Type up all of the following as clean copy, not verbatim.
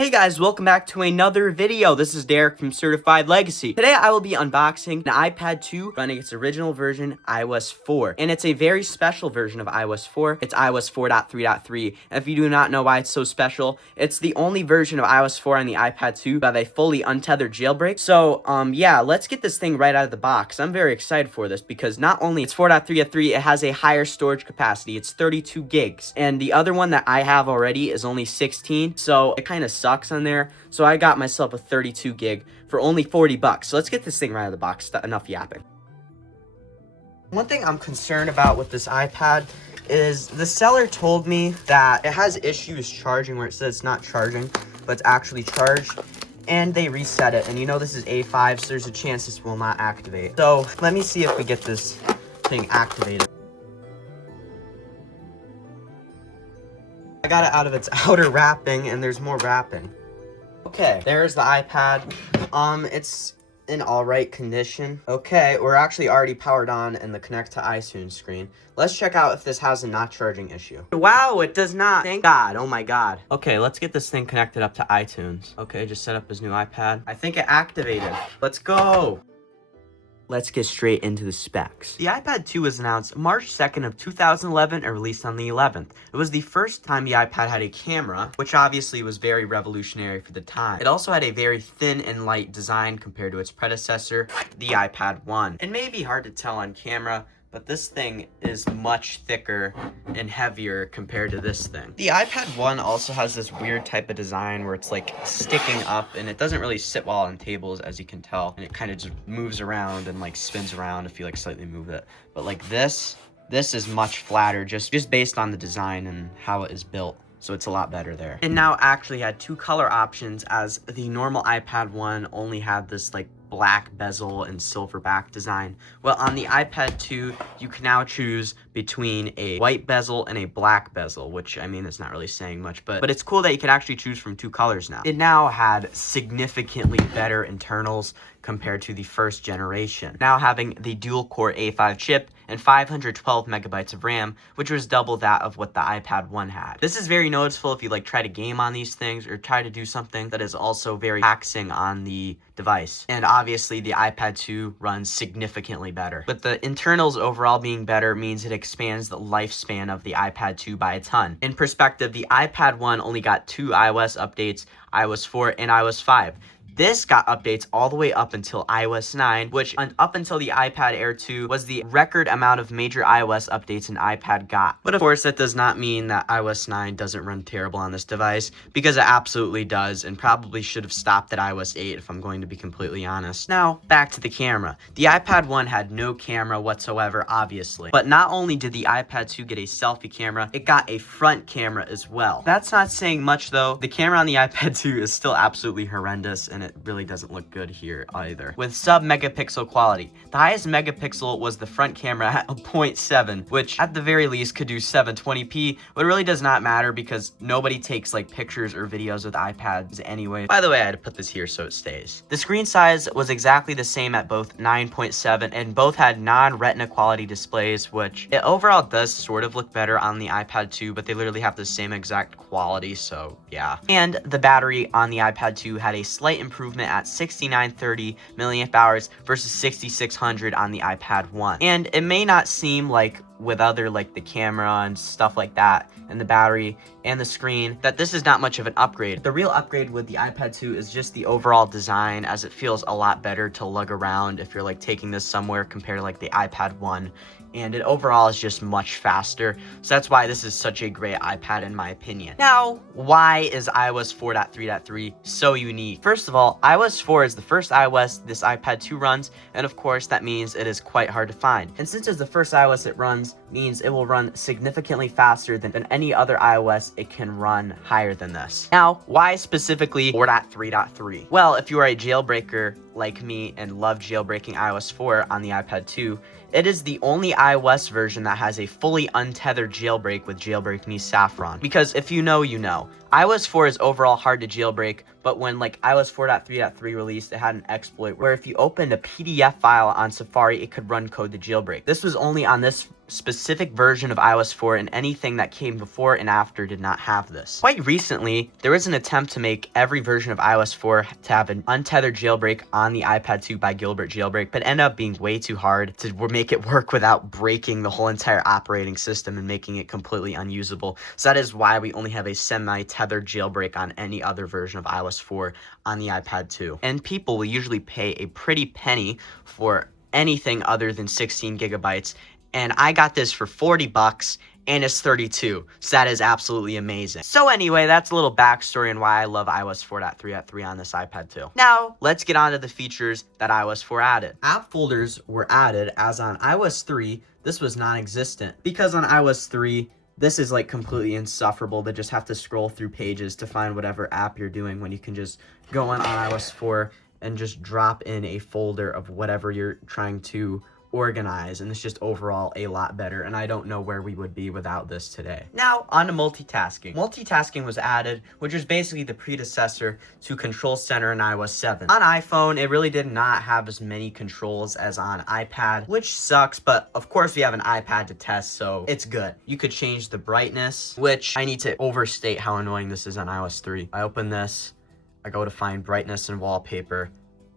Hey guys, welcome back to another video. This is Derek from CertifiedLegacy. Today I will be unboxing an iPad 2 running its original version, iOS 4. And it's a very special version of iOS 4. It's iOS 4.3.3. And if you do not know why it's so special, it's the only version of iOS 4 on the iPad 2 that have a fully untethered jailbreak. So, yeah, let's get this thing right out of the box. I'm very excited for this because not only it's 4.3.3, it has a higher storage capacity. It's 32 gigs. And the other one that I have already is only 16. So it kind of sucks on there, so I got myself a 32 gig for only 40 bucks. So let's get this thing right out of the box. Enough yapping. One thing I'm concerned about with this iPad is the seller told me that it has issues charging where it says it's not charging, but it's actually charged, and they reset it. And you know this is A5, so there's a chance this will not activate. So let me see if we get this thing activated. I got it out of its outer wrapping, and there's more wrapping. Okay, there's the iPad. It's in alright condition. Okay, we're actually already powered on in the connect to iTunes screen. Let's check out if this has a not charging issue. Wow, it does not. Thank God. Oh my God. Okay, let's get this thing connected up to iTunes. Okay, just set up his new iPad. I think it activated. Let's go. Let's get straight into the specs. The iPad 2 was announced March 2nd of 2011 and released on the 11th. It was the first time the iPad had a camera, which obviously was very revolutionary for the time. It also had a very thin and light design compared to its predecessor, the iPad 1. It may be hard to tell on camera, but this thing is much thicker and heavier compared to this thing. The iPad 1 also has this weird type of design where it's like sticking up, and it doesn't really sit well on tables, as you can tell. And it kind of just moves around and like spins around if you like slightly move it. But like this is much flatter just based on the design and how it is built. So it's a lot better there. It now actually had two color options, as the normal iPad 1 only had this like black bezel and silver back design. Well, on the iPad 2, you can now choose between a white bezel and a black bezel, which, I mean, it's not really saying much, but it's cool that you can actually choose from two colors now. It now had significantly better internals compared to the first generation, now having the dual-core A5 chip and 512 megabytes of RAM, which was double that of what the iPad 1 had. This is very noticeable if you like try to game on these things or try to do something that is also very taxing on the device. And obviously the iPad 2 runs significantly better. But the internals overall being better means it expands the lifespan of the iPad 2 by a ton. In perspective, the iPad 1 only got 2 iOS updates, iOS 4 and iOS 5. This got updates all the way up until iOS 9, which up until the iPad Air 2 was the record amount of major iOS updates an iPad got. But of course, that does not mean that iOS 9 doesn't run terrible on this device, because it absolutely does, and probably should have stopped at iOS 8 if I'm going to be completely honest. Now, back to the camera. The iPad 1 had no camera whatsoever, obviously. But not only did the iPad 2 get a selfie camera, it got a front camera as well. That's not saying much though. The camera on the iPad 2 is still absolutely horrendous, and it really doesn't look good here either. With sub-megapixel quality, the highest megapixel was the front camera at a 0.7, which at the very least could do 720p, but it really does not matter because nobody takes like pictures or videos with iPads anyway. By the way, I had to put this here so it stays. The screen size was exactly the same at both 9.7, and both had non-retina quality displays, which it overall does sort of look better on the iPad 2, but they literally have the same exact quality, so yeah. And the battery on the iPad 2 had a slight improvement at 6930 milliamp hours versus 6600 on the iPad 1. And it may not seem like with other like the camera and stuff like that and the battery and the screen that this is not much of an upgrade. The real upgrade with the iPad 2 is just the overall design, as it feels a lot better to lug around if you're like taking this somewhere compared to like the iPad 1. And it overall is just much faster. So that's why this is such a great iPad in my opinion. Now, why is iOS 4.3.3 so unique? First of all, iOS 4 is the first iOS this iPad 2 runs, and of course that means it is quite hard to find. And since it's the first iOS it runs, means it will run significantly faster than any other iOS. It can run higher than this. Now, why specifically 4.3.3? Well, if you are a jailbreaker like me and love jailbreaking iOS 4 on the iPad 2, it is the only iOS version that has a fully untethered jailbreak with Jailbreak Me Saffron. Because if you know, you know. iOS 4 is overall hard to jailbreak, but when like iOS 4.3.3 released, it had an exploit where if you opened a PDF file on Safari, it could run code to jailbreak. This was only on this specific version of iOS 4, and anything that came before and after did not have this. Quite recently, there was an attempt to make every version of iOS 4 to have an untethered jailbreak on the iPad 2 by Gilbert Jailbreak, but ended up being way too hard to make it work without breaking the whole entire operating system and making it completely unusable. So that is why we only have a semi-tethered jailbreak on any other version of iOS 4 on the iPad 2. And people will usually pay a pretty penny for anything other than 16 gigabytes, and I got this for 40 bucks, and it's 32, so that is absolutely amazing. So anyway, that's a little backstory on why I love iOS 4.3.3 on this iPad 2. Now, let's get on to the features that iOS 4 added. App folders were added, as on iOS 3, this was non-existent, because on iOS 3, this is like completely insufferable to just have to scroll through pages to find whatever app you're doing, when you can just go on iOS 4 and just drop in a folder of whatever you're trying to organize, and it's just overall a lot better, and I don't know where we would be without this today. Now, on to multitasking. Multitasking was added, which is basically the predecessor to Control Center in iOS 7. On iPhone, it really did not have as many controls as on iPad, which sucks, but of course we have an iPad to test, so it's good. You could change the brightness, which I need to overstate how annoying this is on iOS 3. I open this, I go to find brightness and wallpaper,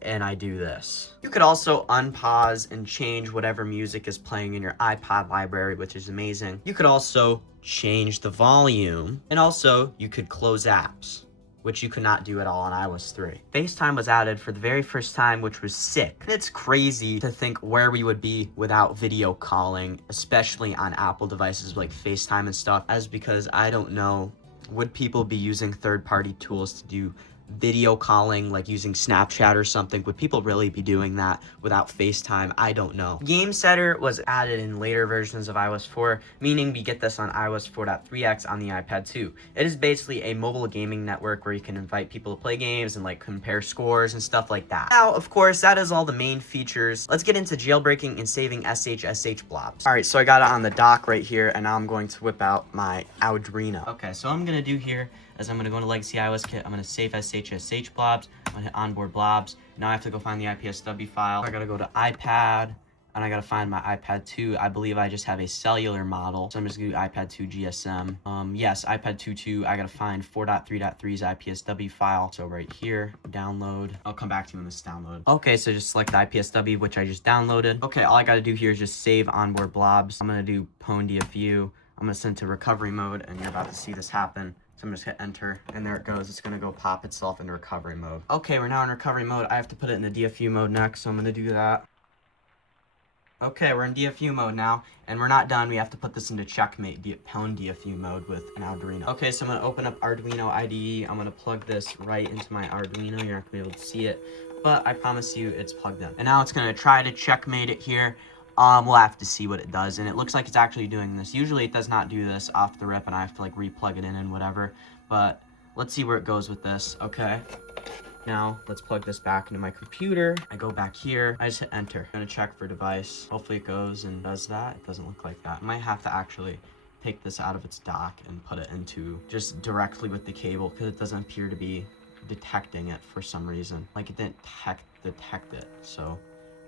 and I do this. You could also unpause and change whatever music is playing in your iPod library, which is amazing. You could also change the volume, and also you could close apps, which you could not do at all on iOS 3. FaceTime was added for the very first time, which was sick. It's crazy to think where we would be without video calling, especially on Apple devices like FaceTime and stuff, as because I don't know, would people be using third-party tools to do video calling, like using Snapchat or something? Would people really be doing that without FaceTime? I don't know. Game Setter was added in later versions of iOS 4, meaning we get this on iOS 4.3x on the iPad 2. It is basically a mobile gaming network where you can invite people to play games and like compare scores and stuff like that. Now, of course, that is all the main features. Let's get into jailbreaking and saving SHSH blobs. All right, so I got it on the dock right here, and now I'm going to whip out my Arduino. Okay, so what I'm gonna do here is I'm gonna go into Legacy iOS Kit. I'm gonna save SHSH blobs. I'm gonna hit onboard blobs. Now I have to go find the IPSW file. I gotta go to iPad, and I gotta find my iPad 2. I believe I just have a cellular model, so I'm just gonna do iPad 2 GSM. Yes, iPad 2.2. I gotta find 4.3.3's IPSW file. So right here, download. I'll come back to you when this is downloaded. Okay, so just select the IPSW, which I just downloaded. Okay, all I gotta do here is just save onboard blobs. I'm gonna do pwn DFU. I'm gonna send to recovery mode, and you're about to see this happen. So I'm just gonna hit enter, and there it goes. It's gonna go pop itself into recovery mode. Okay, we're now in recovery mode. I have to put it into DFU mode next, so I'm gonna do that. Okay, we're in DFU mode now, and we're not done. We have to put this into checkmate pwn DFU mode with an Arduino. Okay, so I'm gonna open up Arduino IDE. I'm gonna plug this right into my Arduino. You're not gonna be able to see it, but I promise you it's plugged in. And now it's gonna try to checkmate it here. We'll have to see what it does, and it looks like it's actually doing this. Usually it does not do this off the rip, and I have to like replug it in and whatever, but let's see where it goes with this. Okay, now let's plug this back into my computer. I go back here, I just hit enter. I'm gonna check for device. Hopefully it goes and does that. It doesn't look like that. I might have to actually take this out of its dock and put it into just directly with the cable, because it doesn't appear to be detecting it for some reason. Like it didn't detect it, so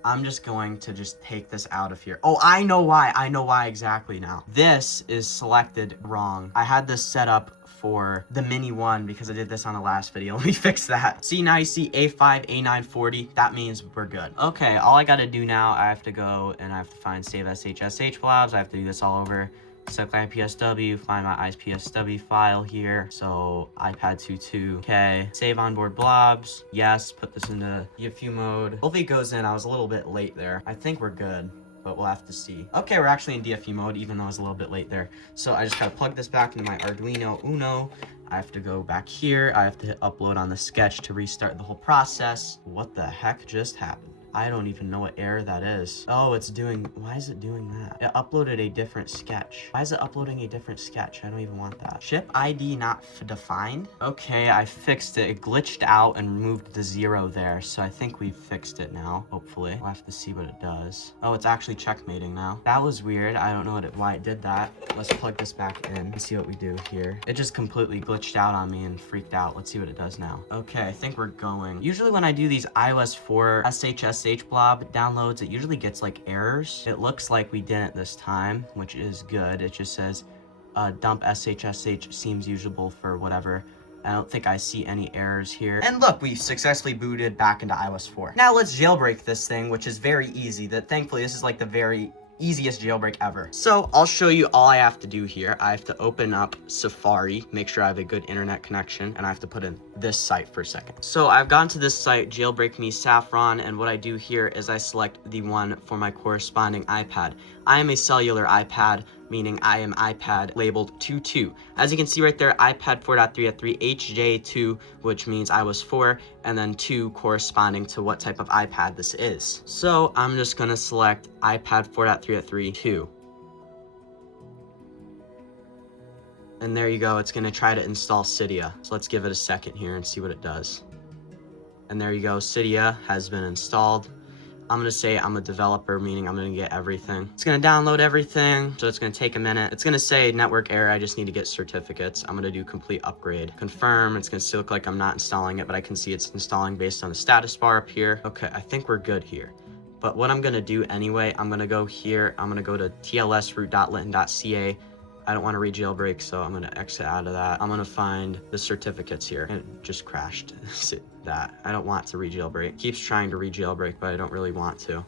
I'm just going to just take this out of here. Oh, I know why. I know why exactly now. This is selected wrong. I had this set up for the mini one because I did this on the last video. Let me fix that. See, now you see A5, A940. That means we're good. Okay, all I gotta do now, I have to go and I have to find save SHSH blobs. I have to do this all over. Select IPSW, find my IPSW file here. So iPad 2.2. Okay, save onboard blobs. Yes, put this into DFU mode. Hopefully it goes in. I was a little bit late there. I think we're good, but we'll have to see. Okay, we're actually in DFU mode, even though I was a little bit late there. So I just gotta plug this back into my Arduino Uno. I have to go back here. I have to hit upload on the sketch to restart the whole process. What the heck just happened? I don't even know what error that is. Oh, it's doing, why is it doing that? It uploaded a different sketch. Why is it uploading a different sketch? I don't even want that. Chip ID not defined? Okay, I fixed it. It glitched out and removed the 0 there. So I think we've fixed it now, hopefully. We'll have to see what it does. Oh, it's actually checkmating now. That was weird. I don't know why it did that. Let's plug this back in and see what we do here. It just completely glitched out on me and freaked out. Let's see what it does now. Okay, I think we're going. Usually when I do these iOS 4 SHSH SHSH blob downloads, it usually gets like errors. It looks like we didn't this time, which is good. It just says dump SHSH seems usable for whatever. I don't think I see any errors here. And look, we successfully booted back into iOS 4. Now let's jailbreak this thing, which is very easy. Thankfully, this is like the very easiest jailbreak ever. So I'll show you all I have to do here. I have to open up Safari, make sure I have a good internet connection, and I have to put in this site for a second. So I've gone to this site, Jailbreak Me Saffron, and what I do here is I select the one for my corresponding iPad. I am a cellular iPad, meaning I am iPad labeled 2.2. As you can see right there, iPad 4.3.3 HJ2, which means iOS 4, and then 2 corresponding to what type of iPad this is. So I'm just gonna select iPad 4.3.3 2. And there you go, it's gonna try to install Cydia. So let's give it a second here and see what it does. And there you go, Cydia has been installed. I'm gonna say I'm a developer, meaning I'm gonna get everything. It's gonna download everything, so it's gonna take a minute. It's gonna say network error, I just need to get certificates. I'm gonna do complete upgrade. Confirm, it's gonna still look like I'm not installing it, but I can see it's installing based on the status bar up here. Okay, I think we're good here. But what I'm gonna do anyway, I'm gonna go here, I'm gonna go to tlsroot.linton.ca. I don't want to re-jailbreak, so I'm going to exit out of that. I'm going to find the certificates here. And it just crashed. That. I don't want to re-jailbreak. Keeps trying to re-jailbreak, but I don't really want to.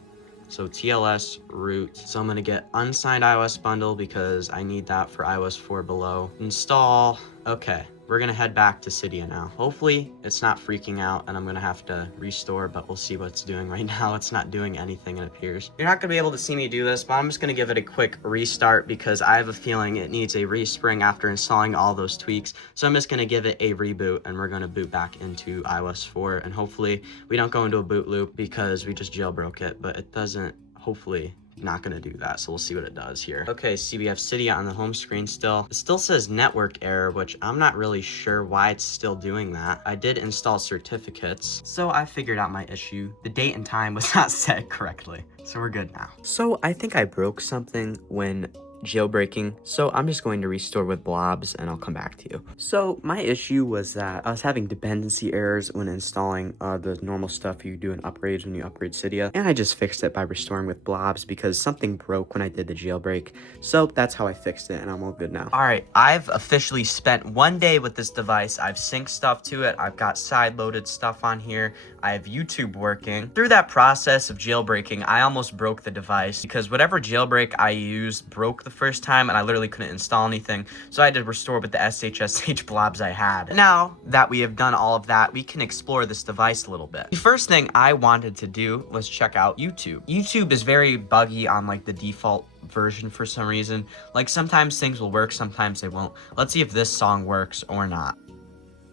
So TLS root. So I'm going to get unsigned iOS bundle because I need that for iOS 4 below. Install. Okay. We're going to head back to Cydia now. Hopefully it's not freaking out and I'm going to have to restore, but we'll see what it's doing right now. It's not doing anything, it appears. You're not going to be able to see me do this, but I'm just going to give it a quick restart because I have a feeling it needs a respring after installing all those tweaks. So I'm just going to give it a reboot and we're going to boot back into iOS 4 and hopefully we don't go into a boot loop because we just jailbroke it, but it doesn't, hopefully. Not gonna do that, so we'll see what it does here. Okay, see we have Cydia on the home screen still. It still says network error, which I'm not really sure why it's still doing that. I did install certificates, so I figured out my issue. The date and time was not set correctly, so we're good now. So I think I broke something when jailbreaking, so I'm just going to restore with Blobs and I'll come back to you. So my issue was that I was having dependency errors when installing the normal stuff you do in upgrades when you upgrade Cydia, and I just fixed it by restoring with Blobs because something broke when I did the jailbreak. So that's how I fixed it and I'm all good now. Alright, I've officially spent 1 day with this device. I've synced stuff to it. I've got side-loaded stuff on here. I have YouTube working. Through that process of jailbreaking, I almost broke the device because whatever jailbreak I used broke the first time and I literally couldn't install anything, so I had to restore with the SHSH blobs I had. Now that we have done all of that, we can explore this device a little bit. The first thing I wanted to do was check out YouTube. YouTube is very buggy on like the default version for some reason. Like sometimes things will work, sometimes they won't. Let's see if this song works or not.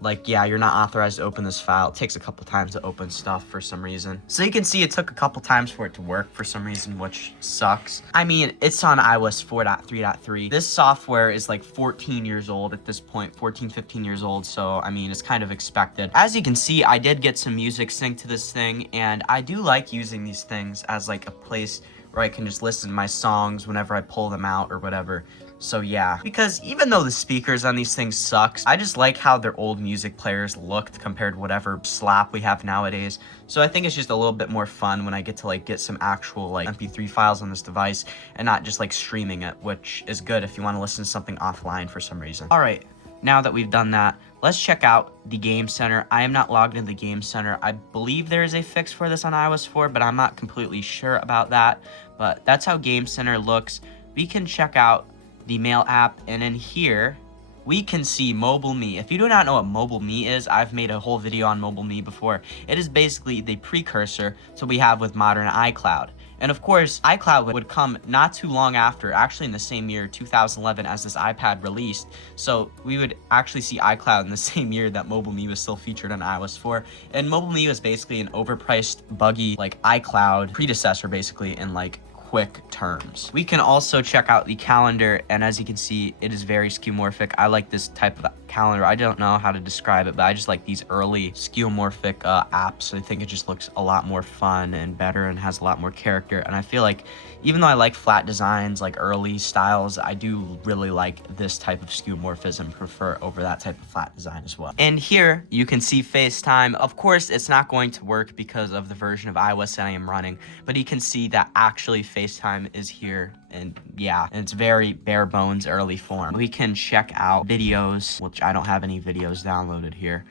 Like, yeah, you're not authorized to open this file. It takes a couple times to open stuff for some reason. So you can see it took a couple times for it to work for some reason, which sucks. I mean, it's on iOS 4.3.3. This software is like 14 years old at this point, 14, 15 years old. So, I mean, it's kind of expected. As you can see, I did get some music synced to this thing, and I do like using these things as like a place where I can just listen to my songs whenever I pull them out or whatever. So yeah, because even though the speakers on these things sucks, I just like how their old music players looked compared to whatever slop we have nowadays. So I think it's just a little bit more fun when I get to like get some actual like MP3 files on this device and not just like streaming it, which is good if you want to listen to something offline for some reason. All right, now that we've done that, let's check out the Game Center. I am not logged into the Game Center. I believe there is a fix for this on iOS 4, but I'm not completely sure about that. But that's how Game Center looks. We can check out the Mail app, and in here we can see Mobile Me. If you do not know what Mobile Me is, I've made a whole video on Mobile Me before. It is basically the precursor to what we have with modern iCloud. And of course, iCloud would come not too long after, actually in the same year, 2011, as this iPad released. So we would actually see iCloud in the same year that Mobile Me was still featured on iOS 4. And Mobile Me was basically an overpriced, buggy, like iCloud predecessor, basically, in like quick terms. We can also check out the calendar, and as you can see, it is very skeuomorphic. I like this type of calendar. I don't know how to describe it, but I just like these early skeuomorphic apps. I think it just looks a lot more fun and better and has a lot more character. And I feel like even though I like flat designs, like early styles, I do really like this type of skeuomorphism, prefer over that type of flat design as well. And here you can see FaceTime. Of course, it's not going to work because of the version of iOS that I am running, but you can see that actually FaceTime is here. And yeah, it's very bare bones early form. We can check out videos, which I don't have any videos downloaded here.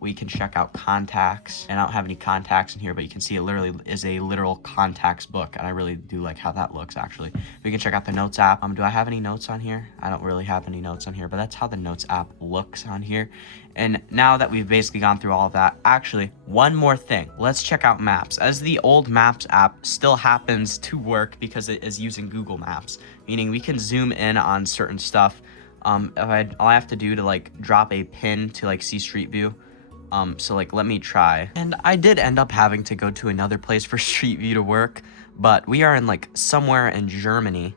We can check out contacts, and I don't have any contacts in here, but you can see it literally is a literal contacts book, and I really do like how that looks, actually. We can check out the Notes app. Do I have any notes on here? I don't really have any notes on here, but that's how the Notes app looks on here. And now that we've basically gone through all of that, actually, one more thing. Let's check out Maps. As the old Maps app still happens to work because it is using Google Maps, meaning we can zoom in on certain stuff. All I have to do to like drop a pin to like see Street View. So like let me try. And I did end up having to go to another place for Street View to work, but we are in like somewhere in Germany,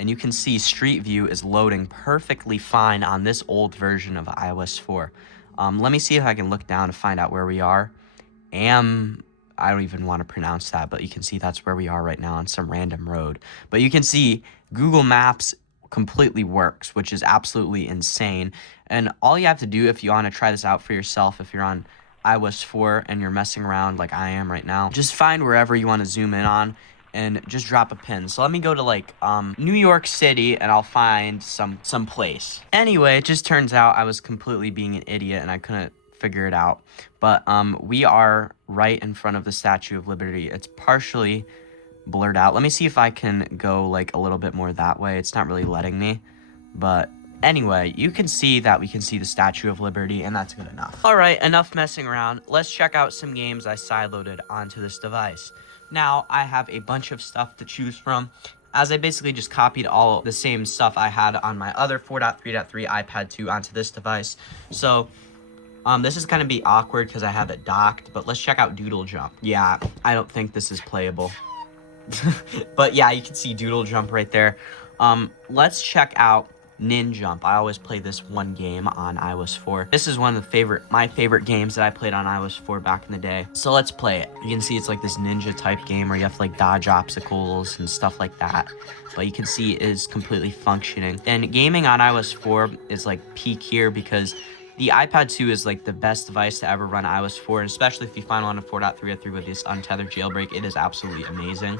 and you can see Street View is loading perfectly fine on this old version of iOS 4. Let me see if I can look down to find out where we are. I don't even want to pronounce that, but you can see that's where we are right now on some random road. But you can see Google Maps completely works, which is absolutely insane. And all you have to do if you want to try this out for yourself, if you're on iOS 4 and you're messing around like I am right now, just find wherever you want to zoom in on and just drop a pin. So let me go to like New York City, and I'll find some place. Anyway, it just turns out I was completely being an idiot and I couldn't figure it out. But we are right in front of the Statue of Liberty. It's partially blurred out. Let me see if I can go like a little bit more that way. It's not really letting me, but anyway, you can see that we can see the Statue of Liberty, and that's good enough. All right, enough messing around. Let's check out some games I sideloaded onto this device. Now I have a bunch of stuff to choose from, as I basically just copied all the same stuff I had on my other 4.3.3 iPad 2 onto this device. So this is gonna be awkward because I have it docked, but let's check out Doodle Jump. Yeah, I don't think this is playable. But yeah, you can see Doodle Jump right there. Let's check out Ninjump. I always play this one game on iOS 4. This is one of my favorite games that I played on iOS 4 back in the day. So let's play it. You can see it's like this ninja type game where you have to like dodge obstacles and stuff like that. But you can see it is completely functioning. And gaming on iOS 4 is like peak here because the iPad 2 is like the best device to ever run iOS 4, and especially if you find one on 4.3.3 with this untethered jailbreak, it is absolutely amazing.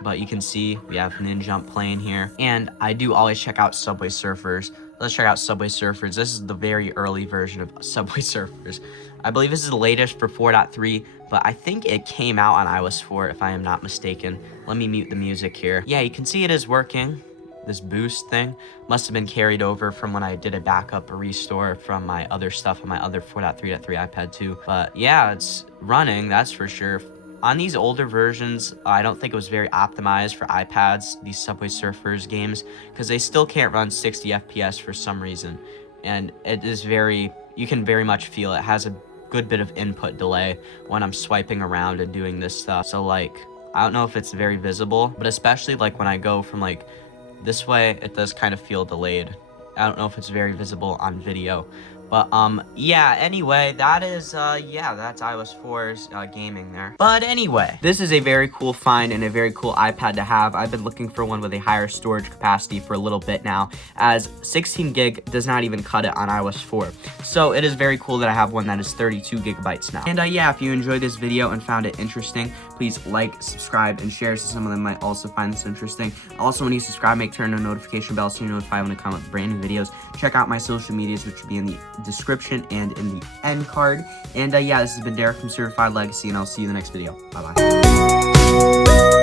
But you can see we have Ninjump playing here, and I do always check out Subway Surfers. Let's check out Subway Surfers. This is the very early version of Subway Surfers. I believe this is the latest for 4.3, but I think it came out on iOS 4 if I am not mistaken. Let me mute the music here. Yeah, you can see it is working. This boost thing must have been carried over from when I did a backup or restore from my other stuff on my other 4.3.3 iPad 2. But yeah, it's running, that's for sure. On these older versions, I don't think it was very optimized for iPads, these Subway Surfers games, because they still can't run 60 FPS for some reason. And it is you can very much feel it has a good bit of input delay when I'm swiping around and doing this stuff. So like, I don't know if it's very visible, but especially like when I go from like this way, it does kind of feel delayed. I don't know if it's very visible on video. But yeah, anyway, that is that's iOS 4's gaming there. But anyway, this is a very cool find and a very cool iPad to have. I've been looking for one with a higher storage capacity for a little bit now, as 16 gig does not even cut it on iOS 4. So it is very cool that I have one that is 32 gigabytes now. And yeah, if you enjoyed this video and found it interesting, please like, subscribe, and share so some of them might also find this interesting. Also, when you subscribe, make turn on the notification bell so you're notified when I come up with brand new videos. Check out my social medias, which will be in the description and in the end card. And yeah, this has been Derek from CertifiedLegacy, and I'll see you in the next video. Bye bye.